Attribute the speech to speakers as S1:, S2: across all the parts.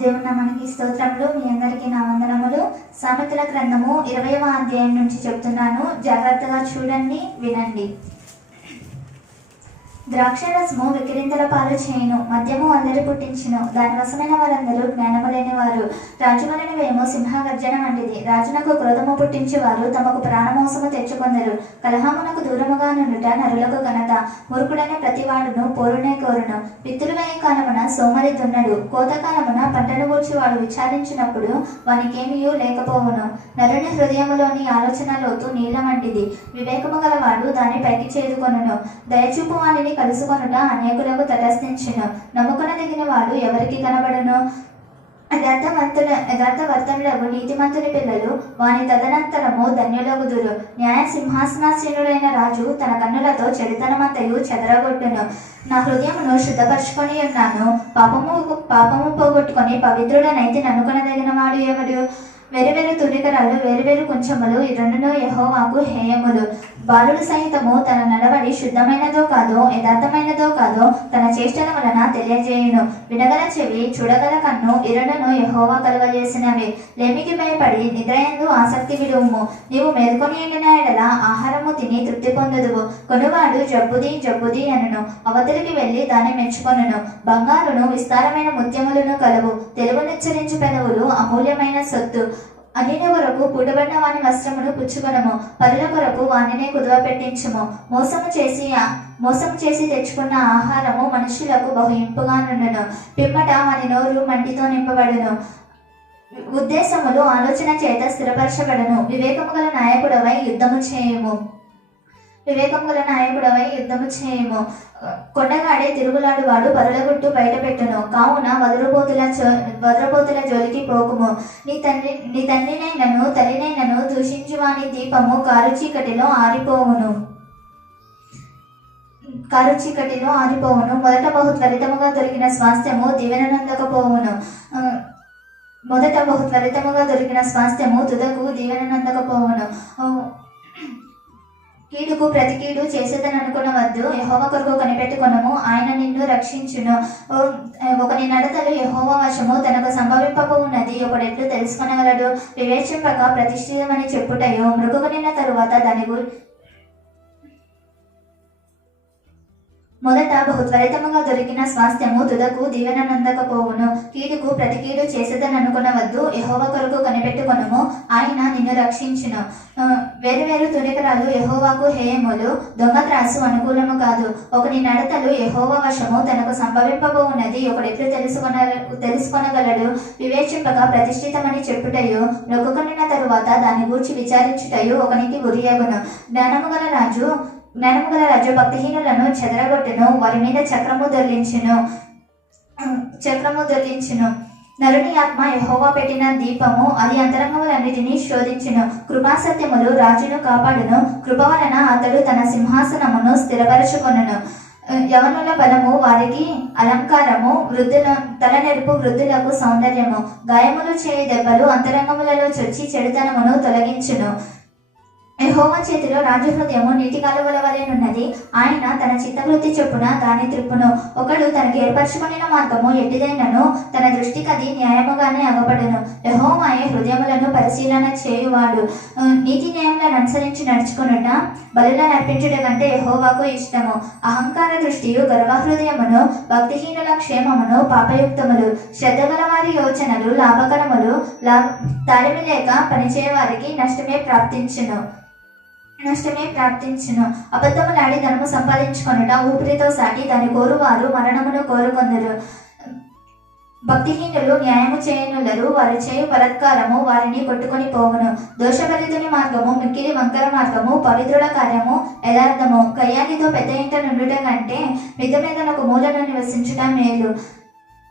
S1: దేవుని మనకి స్తోత్రములు. మీ అందరికీ నా వందనములు. సామెతల గ్రంథము ఇరవయవ అధ్యాయం నుంచి చెప్తున్నాను. జాగ్రత్తగా చూడండి వినండి. ద్రాక్షరసము వికిరింతల పాలు చేయను మద్యము అందరి పుట్టించును. దాని వశమైన వారందరూ జ్ఞానము లేనివారు. రాజుమలని వేమో సింహగర్జన వంటిది. రాజునకు క్రోధము పుట్టించేవారు తమకు ప్రాణమోసము తెచ్చుకొందరు. కలహమునకు దూరముగా నుండుట నరులకు ఘనత. మురుకుడనే ప్రతివాడును పోరునే కోరును. విత్తులు వేయ కాలమున సోమరి దున్నడు కోతకాలమున పంటను గూర్చి వాడు విచారించినప్పుడు వానికేమియూ లేకపోవును. నరుని హృదయములోని ఆలోచన లోతు నీళ్ళ వంటిది. వివేకము గలవాడు దాని పైకి చేదుకొనును దయచూపు వారిని కలుసుకొనుట అనేకులకు తటస్థించును. నమ్ముకొనదగిన వాడు ఎవరికి కనబడను? యథార్థవంతుల యథార్థవర్తనులకు నీతిమంతుని పిల్లలు వాని తదనంతరము ధన్యులగుదురు. న్యాయ సింహాసనాసీనుడైన రాజు తన కన్నులతో చెడుతనమంతయు చెదరగొట్టును. నా హృదయమును శుద్ధపరచుకొని ఉన్నాను. పాపము పాపము పోగొట్టుకొని పవిత్రుడనైతే నన్నుకొనదగిన వాడు ఎవరు వేరువేరు తునికరాలు వేరువేరు కొంచెములు ఈ రెండును యహోవాకు హేయములు. బాలుడు సహితము తన నడవడి శుద్ధమైనదో కాదో యథార్థమైనదో కాదో తన చేష్టల వలన తెలియజేయును. వినగల చెవి చూడగల కన్ను ఇరడను యహోవా కలుగజేసినవి. లేమికి భయపడి నిద్రయందు ఆసక్తి విడుము. నీవు మేల్కొని ఎండిన ఎడల ఆహారము తిని తృప్తి పొందుదువు. కొనువాడు జబ్బుది జబ్బుది అనును. అవతలికి వెళ్ళి దాన్ని మెచ్చుకొనును. బంగారును విస్తారమైన ముత్యములను కలవు. తెలుగునిచ్చరించు పెదవులు అమూల్యమైన సొత్తు. అన్నిని కొరకు పుట్టబడిన వాని వస్త్రమును పుచ్చుకొనము. పరుల కొరకు వానినే కుదువ పెట్టించుము. మోసము చేసి మోసము చేసి తెచ్చుకున్న ఆహారము మనుషులకు బహు ఇంపుగా నుండును. పిమ్మట వాని నోరు మంటితో నింపబడును. ఉద్దేశములు ఆలోచన చేత స్థిరపరచబడను. వివేకము గల నాయకుడవై యుద్ధము చేయము. వివేకం గల నాయకుడవై యుద్ధము చేయము. కొండగాడే తిరుగులాడు వాడు పరులగుట్టు బయట పెట్టును కావున వదరబోతుల చో వదరబోతుల జోలికి పోకుము. నీ తండ్రి నీ తండ్రినైనను తల్లినైనను దూషించువాని దీపము కారు చీకటిలో ఆరిపోవును. కారు చీకటిలో ఆరిపోవును. మొదట బహు త్వరితముగా దొరికిన స్వాస్థ్యము దీవెనందకపోవును మొదట బహు త్వరితముగా దొరికిన స్వాస్థ్యము తుదకు దీవెననందకపోవును. కీడుకు ప్రతి కీడు చేసేదని అనుకునవద్దు యహోవ కొరకు కనిపెట్టుకొనము. ఆయన నిన్ను రక్షించును. ఓ, ఒకని నడతలు యహోవ వశము. తనకు సంభవింపక ఉన్నది ఒకడెట్లు తెలుసుకొనగలడు. వివేచింపక ప్రతిష్ఠితమని చెప్పుటయో మృగునిన తరువాత దాని గురి మొదట బహు త్వరితముగా దొరికిన స్వాస్థ్యము తుదకు దీవెననందకపోవును. కీడుకు ప్రతి కీడు చేసేదని యహోవ కొరకు కనిపెట్టుకొనము. ఆయన నిన్ను రక్షించును. వేరు వేరు తునికరాలు యహోవాకు హేయములు దొంగ త్రాసు అనుకూలము కాదు. ఒకని నడతలు యహోవ వశము తనకు సంభవింపబో ఉన్నది ఒకడెట్లు తెలుసుకొన తెలుసుకొనగలడు. వివేచింపక ప్రతిష్ఠితమని చెప్పుటయు నొక్కుకొనిన తరువాత దాని గూర్చి విచారించుటయు ఒకనికి గురియగును. జ్ఞానము గల రాజు జ్ఞానము గల రాజు భక్తిహీనులను చెదరగొట్టును వారి మీద చక్రము దొర్లించును. చక్రము దొర్లించును. నరుని ఆత్మ యహోవా పెట్టిన దీపము అది అంతరంగములన్నిటినీ శోధించును. కృపాసత్యములు రాజును కాపాడును. కృప వలన అతడు తన సింహాసనమును స్థిరపరచుకొనును. యవనుల బలము వారికి అలంకారము వృద్ధుల తలనెరుపు వృద్ధులకు సౌందర్యము. గాయములు చేయి దెబ్బలు అంతరంగములలో చొచ్చి చెడుతనమును తొలగించును. యహోవ చేతిలో రాజు హృదయము నీటి కాలువల వలెనున్నది ఆయన తన చిత్తవృత్తి చొప్పున దాని త్రిప్పును. ఒకడు తనకి ఏర్పరచుకొనిన మార్గము ఎట్టిదైనను తన దృష్టికి అది న్యాయముగానే అగబడను యహోమాయే హృదయములను పరిశీలన చేయువాడు. నీతి న్యాయములను అనుసరించి నడుచుకునుట బలులను అర్పించుట కంటే యహోవాకు ఇష్టము. అహంకార దృష్టియు గర్వహృదయమును భక్తిహీనుల క్షేమమును పాపయుక్తములు. శ్రద్ధగల వారి యోచనలు లాభకరములు. లాభ తాళిమి లేక పనిచేయవారికి నష్టమే ప్రాప్తించును. నష్టమే ప్రాప్తించును. అబద్ధములాడి ధనము సంపాదించుకొనుట ఊపిరితో సాటి దాని కోరువారు మరణమును కోరుకొందరు. భక్తిహీనులు న్యాయము చేయనులరు. వారు చేయు బలత్కారము వారిని కొట్టుకొని పోవును. దోషభరితుని మార్గము మిక్కిలి వంకర మార్గము పవిత్రుల కార్యము యథార్థము. కయ్యానితో పెద్ద ఇంట నుండుట కంటే మిత మీద ఒక మూలను నివసించుట మేలు.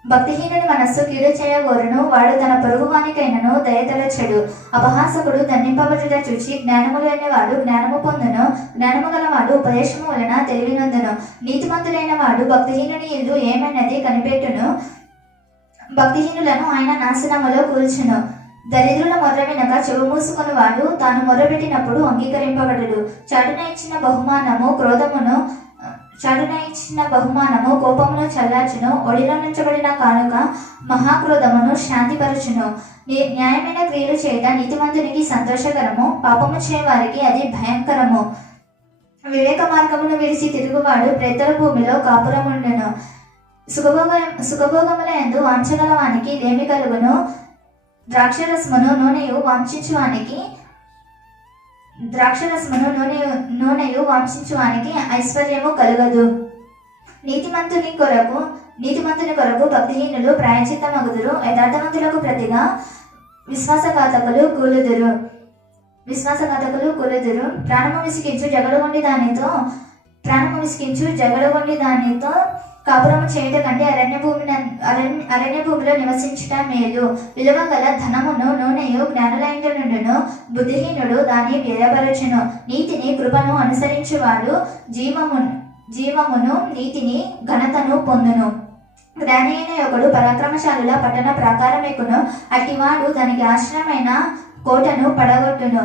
S1: భక్తిహీనుని మనస్సు కీడు చేయగోరును వాడు తన పొరుగువానికైనను దయతలచెడు. అపహాసకుడు దండింపబడుట చూచి జ్ఞానము లేనివాడు జ్ఞానము పొందును. జ్ఞానము గలవాడు ఉపదేశము వలన తెలివినందును. నీతిమంతుడైన వాడు భక్తిహీనుని ఇల్లు ఏమైనది కనిపెట్టును. భక్తిహీనులను ఆయన నాశనములో కూల్చును. దరిద్రుల మొర్ర వెనక చెవు మూసుకుని వాడు తాను మొర్రపెట్టినప్పుడు అంగీకరింపబడడు చాటున ఇచ్చిన బహుమానము క్రోధమును చెడున ఇచ్చిన బహుమానము కోపమును చల్లార్చును. ఒడిలో నుంచబడిన కానుక మహాక్రోధమును శాంతిపరచును. న్యాయమైన క్రియలు చేత నీతిమంతునికి సంతోషకరము. పాపము చేయవారికి అది భయంకరము. వివేక మార్గమును విడిచి తిరుగువాడు ప్రేతల భూమిలో కాపురముండెను. సుఖభోగ సుఖభోగముల ఎందు వాంఛగల వానికి లేమి కలుగును. ద్రాక్షరసమును నూనెయు వాంఛించువానికి ద్రాక్షరసమును నూనె నూనెయు వాంఛించువానికి ఐశ్వర్యము కలుగదు. నీతిమంతుని కొరకు నీతిమంతుని కొరకు భక్తిహీనులు ప్రాయచిత్తమగుదురు యథార్థవంతులకు ప్రతిగా విశ్వాసఘాతకులు కూలుదురు. విశ్వాసఘాతకులు కూలుదురు. ప్రాణము విసిగించు జగడగొండి దానితో ప్రాణము విసిగించు జగడగొండి దానితో కాపురము చేయుట కంటే అరణ్య భూమి అరణ్య అరణ్య భూమిలో నివసించుట మేలు విలువ గల ధనమును నూనెయు జ్ఞానులైన నుండును బుద్ధిహీనుడు దాన్ని వ్యయపరచును నీతిని కృపను అనుసరించువాడు జీవము జీవమును నీతిని ఘనతను పొందును. జ్ఞాని అయిన ఒకడు పరాక్రమశాలుల పట్టణ ప్రాకారం ఎక్కును అటివాడు దానికి ఆశ్రమైన కోటను పడగొట్టును.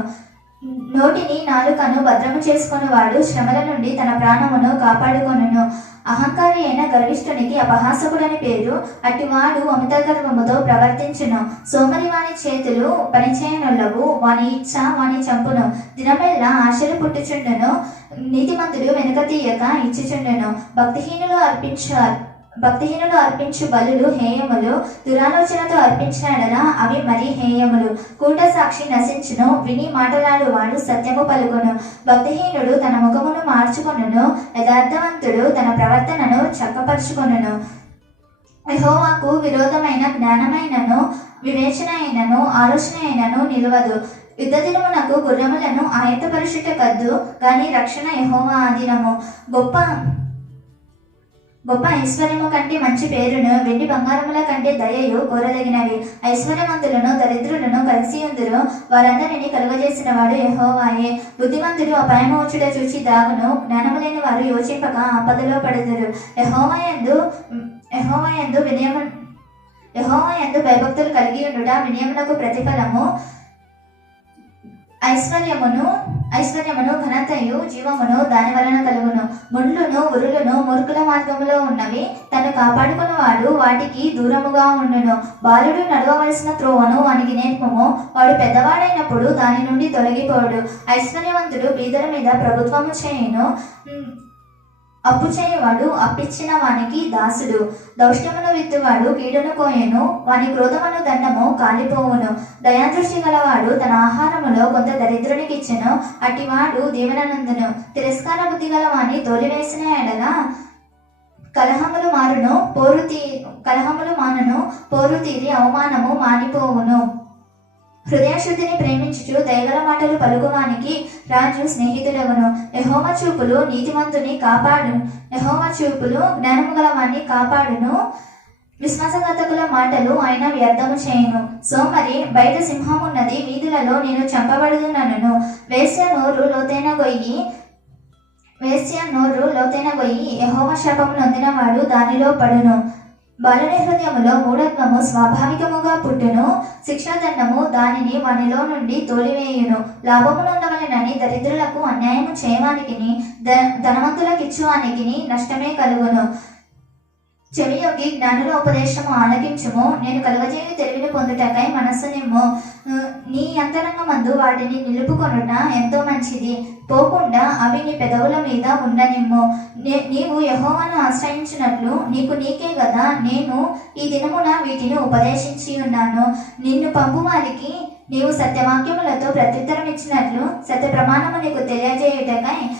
S1: నోటిని నాలుకను భద్రము చేసుకుని వాడు శ్రమల నుండి తన ప్రాణమును కాపాడుకొనును. అహంకారి అయిన గర్విష్ఠునికి అపహాసకుడని పేరు అటివాడు అమిత గర్వముతో ప్రవర్తించును. సోమరి వాని చేతులు పనిచేయనుల్లవు వాని ఇచ్చ వాని చంపును. దినమెల్లా ఆశలు పుట్టుచుండును నీతిమంతుడు వెనుక తీయక ఇచ్చుచుండును. భక్తిహీనులు అర్పించారు భక్తిహీనులు అర్పించు బలులు హేయములు దురాలోచనతో అర్పించిన అవి మరి హేయములు. కూట సాక్షి నశించును విని మాటలాడు వాడు సత్యము పలుకును. భక్తిహీనుడు తన ముఖమును మార్చుకొనును యథార్థవంతుడు తన ప్రవర్తనను చక్కపరుచుకొనును. యెహోవాకు విరోధమైన జ్ఞానమైనను వివేచన అయినను ఆలోచన అయినను నిలవదు. యుద్ధ దినమునకు గుర్రములను ఆయత్తపరుచుట కద్దు గాని రక్షణ యెహోవా ఆధీనము. గొప్ప గొప్ప ఐశ్వర్యము కంటే మంచి పేరును వెండి బంగారముల కంటే దయయు కోరదగినవి. ఐశ్వర్యవంతులను దరిద్రులను కలిసి ఉందురు వారందరినీ కలుగజేసిన వాడు బుద్ధిమంతులు బుద్ధిమంతుడు అపాయమోచుడ చూచి దాగును. జ్ఞానము లేని వారు యోచింపక ఆపదలో పడుదురు. యహోవాయందు యహోవాయందు వినయము యహోవాయందు భయభక్తులు కలిగి ఉండుట వినయమునకు ప్రతిఫలము. ఐశ్వర్యమును ఐశ్వర్యమును ఘనతయు జీవమును దాని వలన కలుగును. ముండ్లును ఉరులను మురుకుల మార్గములో ఉన్నవి తను కాపాడుకున్నవాడు వాటికి దూరముగా ఉండును. బాలుడు నడవవలసిన త్రోవను వానికి నేర్పము. వాడు పెద్దవాడైనప్పుడు దాని నుండి తొలగిపోడు. ఐశ్వర్యవంతుడు బీదల మీద ప్రభుత్వము చేయను. అప్పు చేయవాడు అప్పిచ్చిన వానికి దాసుడు. దౌష్ట్యమును విత్తువాడు కీడును కోయను. వాని క్రోధమును దండము కాలిపోవును. దయాదృష్టి గలవాడు తన ఆహారములో కొంత దరిద్రునికి ఇచ్చెను. అటివాడు దీవెననందును. తిరస్కార బుద్ధి గలవాని తోలివేసిన ఎడల కలహములు మారును. పోరు తీ కలహములు మానును. పోరు తీరి అవమానము మానిపోవును. హృదయశుద్ధిని ప్రేమించుచు దయగల మాటలు పలుకువానికి రాజు స్నేహితుడగును. యహోమ చూపులు నీతిమంతుని కాపాడు. యహోమ చూపులు జ్ఞానము గలవాన్ని కాపాడును. విశ్వాసఘాతకుల మాటలు ఆయన వ్యర్థము చేయను. సోమరి బయట సింహమున్నది వీధులలో నేను చంపబడుదునను వేస్య నోరు లోతైన గొయ్యి వేశ్య నోరు లోతైన గొయ్యి యహోమ శాపము నొందినవాడు దానిలో పడును. బాలుని మూఢత్వము స్వాభావికముగా పుట్టును శిక్షాదండము దానిని వానిలో నుండి తోలివేయును. లాభమునందవలనని దరిద్రులకు అన్యాయము చేయవానికి ధనవంతులకు ఇచ్చువానికి నష్టమే కలుగును. చెవియొగ్గి జ్ఞానుల ఉపదేశము ఆలకించుము. నేను కలుగజేయు తెలివిని పొందుటకై మనస్సు నిమ్ము. నీ అంతరంగమందు వాటిని నిలుపుకొనుట ఎంతో మంచిది. పోకుండా అవి నీ పెదవుల మీద ఉండనిమ్ము. నే- నీవు యహోవాను ఆశ్రయించినట్లు నీకు నీకే కదా నేను ఈ దినమున వీటిని ఉపదేశించి ఉన్నాను. నిన్ను పంపు వారికి నీవు సత్యవాక్యములతో ప్రత్యుత్తరం ఇచ్చినట్లు సత్య ప్రమాణము నీకు తెలియజేయుటకై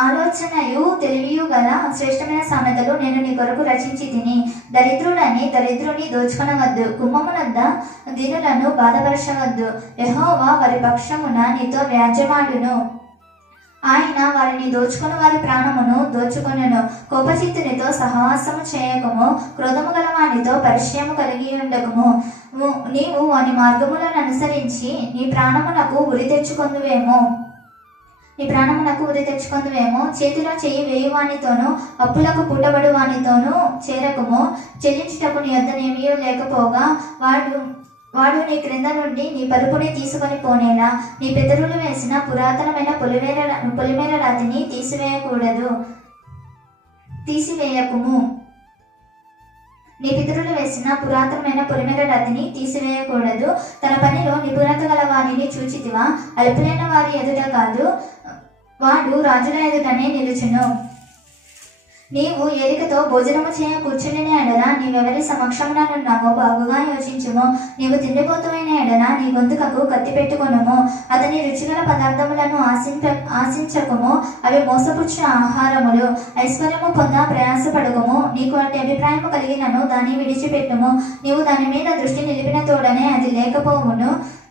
S1: ఆలోచనయు తెలివియు గల శ్రేష్టమైన సామెతలు నేను నీ కొరకు రచించి తిని దరిద్రుడని దరిద్రుని దోచుకొనవద్దు. కుమ్మమునంద దీనులను బాధపరచవద్దు. యహోవా వారి పక్షమున నీతో వ్యాజ్యమాడును. ఆయన వారిని దోచుకుని వారి ప్రాణమును దోచుకొనును. కోపచిత్తునితో సహవాసము చేయకము. క్రోధము గల వానితో పరిచయము కలిగి ఉండకము నీవు వాని మార్గములను అనుసరించి నీ ప్రాణమునకు ఉరి తెచ్చుకొందువేమో. నీ ప్రాణమునకు ఉరి తెచ్చుకుందువేమో. చేతిలో చెయ్యి వేయువానితోనూ అప్పులకు పుట్టబడు వానితోనూ చేరకము. చెల్లించుటకు నీ వద్దనేమీ లేకపోగా వాడు వాడు నీ క్రింద నుండి నీ పరుపుని తీసుకొని పోనేలా. నీ పితరులు వేసిన పురాతనమైన పొలిమేర పొలిమేర రాతిని తీసివేయకూడదు. తీసివేయకుము. నీ పితరులు వేసిన పురాతనమైన పొలిమేర రతిని తీసివేయకూడదు. తన పనిలో నిపుణత గల వారిని చూచితివా. అల్పులైన వారి ఎదుట కాదు. వాడు రాజుల ఎదుటనే నిలుచును. నీవు ఏరికతో భోజనము చేయ కూర్చుని ఎడల నీవెవరి సమక్షముననున్నావో బాగుగా యోచించుము. నీవు తిండిపోతున్న ఎడరా నీ గొంతుకకు కత్తి పెట్టుకొనుము. అతని రుచిగల పదార్థములను ఆశింప ఆశించకము. అవి మోసపుచ్చిన ఆహారములు. ఐశ్వర్యము పొంద ప్రయాసపడకము నీకు అట్టి అభిప్రాయము కలిగినను దాన్ని విడిచిపెట్టుము. నీవు దాని మీద దృష్టి నిలిపిన తోడనే అది లేకపోవును.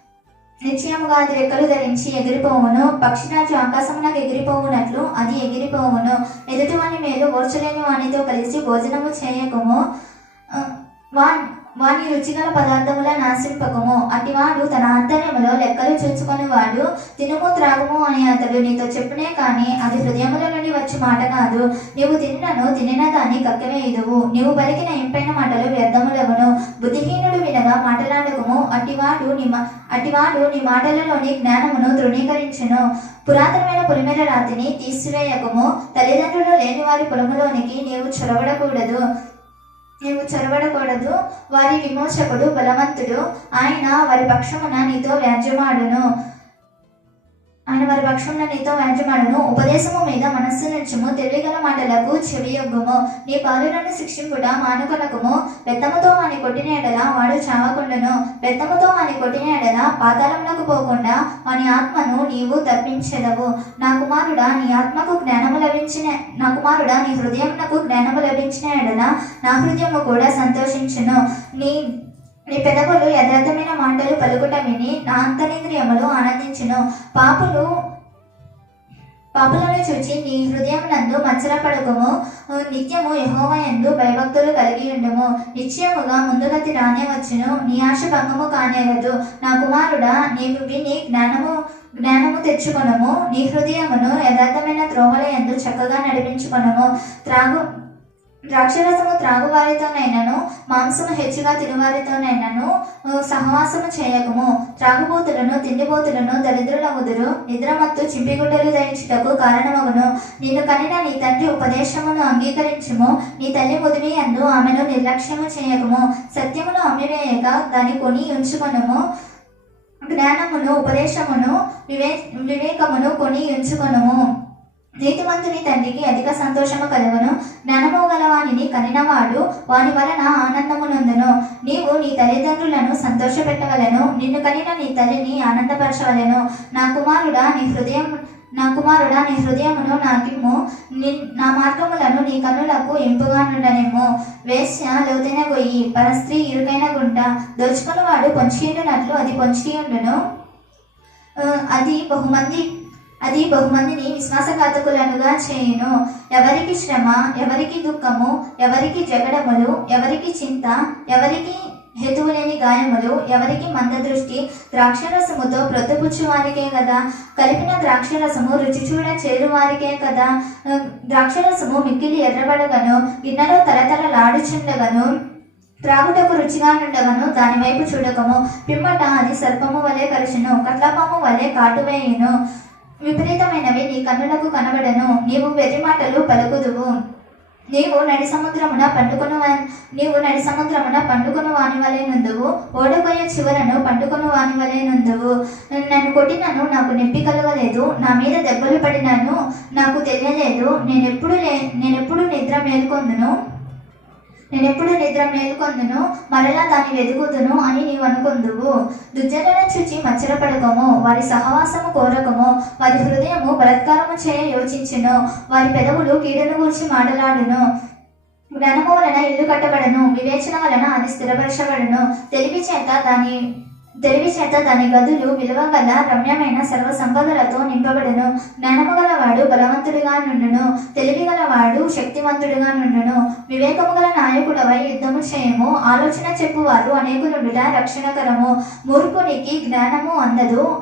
S1: నిశ్చయముగా అది రెక్కలు ధరించి ఎగిరిపోవును. పక్షిరాజు ఆకాశమునకు ఎగిరిపోవునట్లు అది ఎగిరిపోవును. ఎదుటివాని మేలు ఓర్చలేని వానితో కలిసి భోజనము చేయకము. ఆ, వాన్ వాని రుచిగల పదార్థముల నాశింపకము. అటివాడు తన ఆంతర్యములో లెక్కలు చూచుకొని వాడు తినుము త్రాగుము అని అతడు నీతో చెప్పునే కానీ అది హృదయముల నుండి వచ్చి మాట కాదు. నీవు తిన్నను తినిన దాన్ని కక్కివేయుదువు నీవు పలికిన ఇంపైన మాటలు వ్యర్థములగును. బుద్ధిహీనుడు వినగా మాటలాడకము. అటివాడు నీ మా- అటివాడు నీ మాటలలోని జ్ఞానమును తృణీకరించును. పురాతనమైన పొలిమేర రాతిని తీసివేయకము. తల్లిదండ్రులు లేని వారి పొలములోనికి నీవు చొరబడకూడదు నీవు చొరబడకూడదు. వారి విమోచకుడు బలవంతుడు. ఆయన వారి పక్షమున నీతో వ్యాజ్యమాడును. ఆయన వారి పక్షంలో నీతో వ్యాజ్యమాడును. ఉపదేశము మీద మనస్సు నుంచుము తెలివిగల మాటలకు చెవియొగ్గుము. నీ బాలులను శిక్షింపుట మానకలకము బెత్తముతో వాని కొట్టిన ఎడల వాడు చావకుండును. బెత్తముతో వాని కొట్టిన ఎడల పాతాళంలోకి పోకుండా వాని ఆత్మను నీవు తప్పించెదవు. నా కుమారుడా నీ ఆత్మకు జ్ఞానము లభించిన నా కుమారుడా నీ హృదయమునకు జ్ఞానము లభించిన ఎడల నా హృదయము కూడా సంతోషించును. నీ నీ పెదవులు యథార్థమైన మాటలు పలుకుట విని నా అంతరింద్రియములు ఆనందించును. పాపులు పాపులను చూచి నీ హృదయం నందు మత్సరపడకము. నిత్యము యహోవ ఎందు భయభక్తులు కలిగి ఉండము. నిశ్చయముగా ముందుగతి రానే వచ్చును. నీ ఆశ భంగము కానేరదు. నా కుమారుడా నీవు విని జ్ఞానము జ్ఞానము తెచ్చుకొనము. నీ హృదయమును యథార్థమైన త్రోవల ఎందు చక్కగా నడిపించుకొనము. త్రాగు ద్రాక్షరసము త్రాగువారితోనైనను మాంసము హెచ్చుగా తినువారితోనైనను సహవాసము చేయకము త్రాగుబోతులను తిండిబోతులను దరిద్రులగుదురు నిద్రమత్తు చింపిగుడ్డలు ధరించుటకు కారణమగును. నేను కనిన నీ తండ్రి ఉపదేశమును అంగీకరించుము. నీ తల్లి ముదిమి అందు ఆమెను నిర్లక్ష్యము చేయకము సత్యమును అమ్మివేయక దాని కొని ఉంచుకొనము. జ్ఞానమును ఉపదేశమును వివే వివేకమును కొని ఉంచుకొనము. నీతివంతుని తండ్రికి అధిక సంతోషము కలుగును. జ్ఞానము గలవానిని కనినవాడు. వాని వలన ఆనందమునందును నీవు నీ తల్లిదండ్రులను సంతోషపెట్టవలను. నిన్ను కనిన నీ తల్లిని ఆనందపరచవలెను. నా కుమారుడా నీ హృదయం నా కుమారుడా నీ హృదయమును నాకిమ్ము. నా మార్గములను నీ కన్నులకు ఇంపుగా నుండనేమో వేశ్య లోతైన గొయ్యి పరస్త్రీ ఇరుకైన గుంట. దోచుకున్నవాడు పొంచియుండునట్లు అది పొంచియుండును. అది బహుమంది అది బహుమందిని విశ్వాసఘాతకులనుగా చేయును. ఎవరికి శ్రమ ఎవరికి దుఃఖము ఎవరికి జగడములు ఎవరికి చింత ఎవరికి హేతువు లేని గాయములు ఎవరికి మందదృష్టి ద్రాక్షరసముతో ప్రొద్దుపుచ్చు వారికే కదా. కలిపిన ద్రాక్షరసము రుచి చూడ చేరు వారికే కదా. ద్రాక్ష ద్రాక్షరసము మిక్కిలి ఎర్రబడగను గిన్నెలో తలతలలాడుచుండగను త్రాగుటకు రుచిగా నుండగను దాని వైపు చూడకము. పిమ్మట అది సర్పము వలె కరుచును కట్లపాము వలె కాటువేయును. విపరీతమైనవి నీ కన్నులకు కనబడను. నీవు వెర్రి మాటలు పలుకుదువు. నీవు నడి సముద్రమున పండుకొను నీవు నడి సముద్రమున పండుకొను వాని వలె నుందువు. ఓడకొయ్య చివరను పండుకొను వాని వలె నుందువు. నన్ను కొట్టినను నాకు నొప్పి కలగలేదు. నా మీద దెబ్బలు పడినను నాకు తెలియలేదు. నేనెప్పుడు లే నేనెప్పుడు నిద్ర మేల్కొందును? నేనెప్పుడు నిద్ర మేలుకొందును మరలా దాన్ని వెదుగుదును అని నీవు అనుకుందువు. దుర్జనులను చూచి మచ్చరపడకము వారి సహవాసము కోరకము వారి హృదయము బలత్కారము చేయ యోచించును వారి పెదవులు కీడను గూర్చి మాట్లాడును. జ్ఞానము వలన ఇల్లు కట్టబడను వివేచన వలన అది స్థిరపరచబడను. తెలివి చేత దాని తెలివి చేత దాని గదులు విలువ గల రమ్యమైన సర్వ సంపదలతో నింపబడును. జ్ఞానము గలవాడు బలవంతుడిగా నుండును. తెలివి గలవాడు శక్తివంతుడిగా నుండును. వివేకము గల నాయకుడవై యుద్ధము చేయము. ఆలోచన చెప్పువారు అనేకులుండుట రక్షణకరము. మూర్ఖునికి జ్ఞానము అందదు.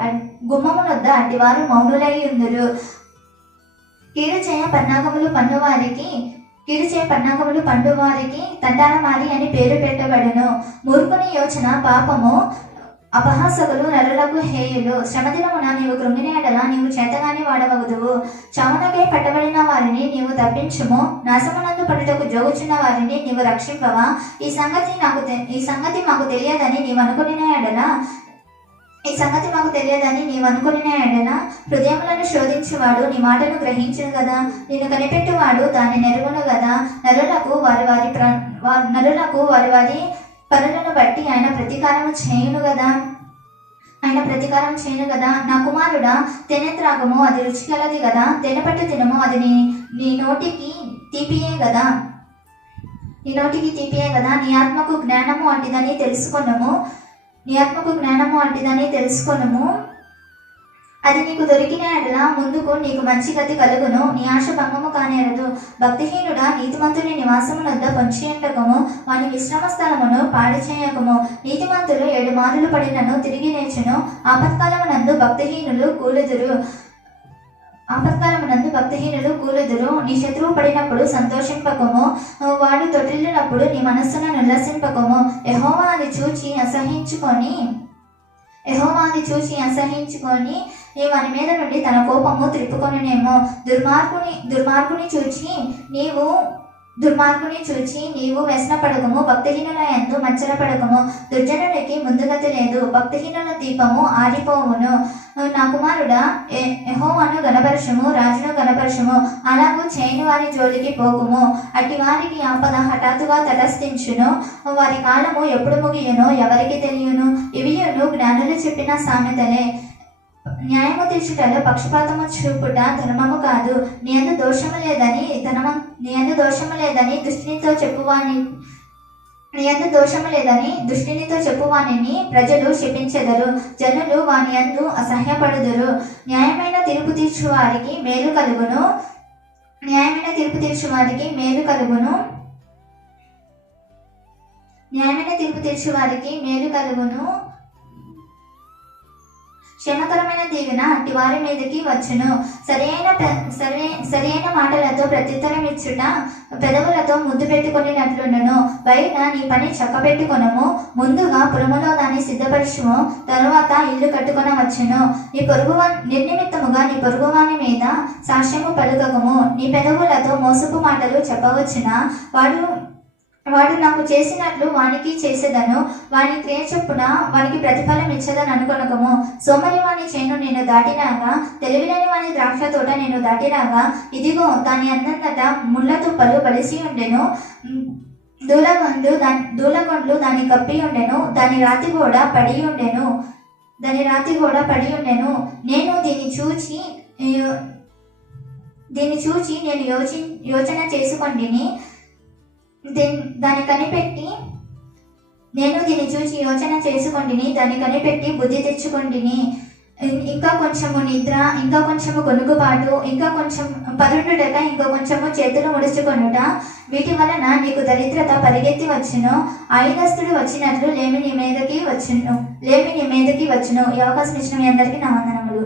S1: గుమ్మమునొద్ద గుమ్మము మౌనులై ఉందురు. కీడు చేయ పన్నాగములు పన్నువారికి కీడు చేయ పన్నాగములు పండువారికి తంటాలమారి అని పేరు పెట్టబడును. మూర్ఖుని యోచన పాపము. అపహాసకులు నరులకు హేయులు. శ్రమదినమున నీవు కృంగిన నీవు చేతగానే వాడవగదువు. చావునకై పట్టబడిన వారిని నీవు తప్పించుము. నాశమునందు పడుటకు జోగుచున్న వారిని నీవు రక్షింపవా? ఈ సంగతి నాకు ఈ సంగతి మాకు తెలియదని నీవు అనుకుని ఎడల ఈ సంగతి మాకు తెలియదని నీవు అనుకుని ఎడల హృదయములను శోధించేవాడు నీ మాటను గ్రహించును కదా నిన్ను కనిపెట్టువాడు దాన్ని నెరుగును కదా నరులకు వారి వారి ప్ర నరులకు వారి వారి పనులను బట్టి ఆయన ప్రతీకారము చేయును కదా ఆయన ప్రతీకారం చేయను కదా నా కుమారుడా తేనె త్రాగము అది రుచిగలది కదా తేనెపట్టు తినము అది నీ నీ నోటికి తీపియే కదా నీ నోటికి తీపియే కదా నీ ఆత్మకు జ్ఞానము వంటిదని తెలుసుకున్నాము నీ ఆత్మకు జ్ఞానము వంటిదని తెలుసుకున్నాము అది నీకు దొరికిన ఎడల ముందుకు నీకు మంచి గతి కలుగును. నీ ఆశ భంగము కానేరదు. భక్తిహీనుడా నీతిమంతుని నివాసమునొద్ద పొంచి వాని విశ్రమ స్థలమును పాడి చేయకము. నీతిమంతులు ఏడు మారులు పడినను తిరిగి నేర్చును ఆపత్కాలమునందు భక్తిహీనులు కూలుదురు. ఆపత్కాలమునందు భక్తిహీనులు కూలుదురు. నీ శత్రువు పడినప్పుడు సంతోషింపకము. వాడు తొట్టిల్లినప్పుడు నీ మనస్సును నిర్లసింపకము యెహోవా అది చూచి అసహించుకొని యెహోవా అది చూచి అసహించుకొని నీ వాని మీద నుండి తన కోపము త్రిప్పుకొనునేమో దుర్మార్గుని దుర్మార్గుని చూచి నీవు దుర్మార్గుని చూచి నీవు వ్యసనపడకము భక్తిహీనుల ఎందు మచ్చల పడకము దుర్జనునికి ముందుగతి లేదు భక్తిహీనుల దీపము ఆరిపోవును. నా కుమారుడా యహోవాను గణపరచము రాజును గణపరచము అలాగూ చేయని వారి జోలికి పోకుము. అట్టి వారికి ఆపద హఠాత్తుగా తటస్థించును. వారి కాలము ఎప్పుడు ముగియునో ఎవరికి తెలియను. ఇవియును జ్ఞానులు చెప్పిన సామెతలే. న్యాయము తీర్చుటలో పక్షపాతము చూపుట ధర్మము కాదు. నేను దోషము లేదని ధనము నేను దోషము లేదని దుష్టినితో చెప్పువాని నేను దోషము లేదని దుష్టినితో చెప్పువానిని ప్రజలు శపించెదరు. జనులు వాని యందు అసహ్యపడుదురు. న్యాయమైన తీర్పు తీర్చువారికి మేలు కలుగును. న్యాయమైన తీర్పు తీర్చువారికి మేలు కలుగును. న్యాయమైన తీర్పు తీర్చువారికి మేలు కలుగును. క్షేమకరమైన దీవెన అట్టి వారి మీదకి వచ్చును. సరైన ప్ర- సరే సరైన మాటలతో ప్రత్యుత్తరం ఇచ్చుట పెదవులతో ముద్దు పెట్టుకునేటట్లుండను బయట నీ పని చక్కబెట్టుకొనము ముందుగా పురములో దాన్ని సిద్ధపరచుము. తరువాత ఇల్లు కట్టుకొనవచ్చును. నీ పొరుగు నిర్నిమిత్తముగా నీ పొరుగువాని మీద సాక్ష్యము పలుకకము నీ పెదవులతో మోసపు మాటలు చెప్పవచ్చున? వాడు వాడు నాకు చేసినట్లు వానికి చేసేదను. వాని క్రియ చొప్పున వానికి ప్రతిఫలం ఇచ్చేదని అనుకొనకము. సోమరి వాని చేను నేను దాటినాగా తెలివిలేని వాని ద్రాక్ష తోట నేను దాటినాగా ఇదిగో దాని అందంతట ముళ్ళ తుప్పలు బలిసి ఉండెను. దూలగొండు దాని దూలగొండ్లు దాన్ని కప్పి ఉండెను. దాని రాతి కూడా పడి ఉండెను. దాని రాతి కూడా పడి ఉండెను. నేను దీన్ని చూచి దీన్ని చూచి నేను యోచి యోచన చేసుకొంటిని దాన్ని కనిపెట్టి నేను దీన్ని చూసి యోచన చేసుకొంటిని దాన్ని కనిపెట్టి బుద్ధి తెచ్చుకొంటిని ఇంకా కొంచెము నిద్ర ఇంకా కొంచెము కొనుగుబాటు ఇంకా కొంచెం పరుండుటక ఇంకా కొంచెము చేతులు ముడుచుకొనుట వీటి వలన నీకు దరిద్రత పరిగెత్తి వచ్చును. ఆయుధస్తుడు వచ్చినట్లు లేమి నీ మీదకి వచ్చును లేమి నీ మీదకి వచ్చును. ఈ అవకాశం ఇచ్చిన మీ అందరికీ నా వందనములు.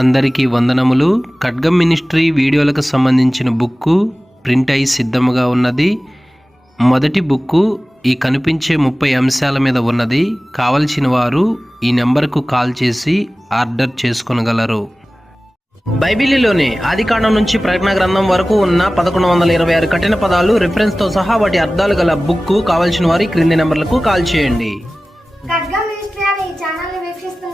S2: అందరికీ వందనములు. ఖడ్గం మినిస్ట్రీ వీడియోలకు సంబంధించిన బుక్కు ప్రింట్ అయి సిద్ధముగా ఉన్నది. మొదటి బుక్కు ఈ కనిపించే ముప్పై అంశాల మీద ఉన్నది. కావలసిన వారు ఈ నెంబర్కు కాల్ చేసి ఆర్డర్ చేసుకొనగలరు. బైబిలీలోని ఆదికాండం నుంచి ప్రకటన గ్రంథం వరకు ఉన్న పదకొండు వందల ఇరవై ఆరు కఠిన పదాలు రిఫరెన్స్తో సహా వాటి అర్థాలు గల బుక్ కావలసిన వారి క్రింది నెంబర్లకు కాల్ చేయండి.
S3: మినిస్ట్రీ అనే ఈ ఛానల్ వీక్షిస్తున్న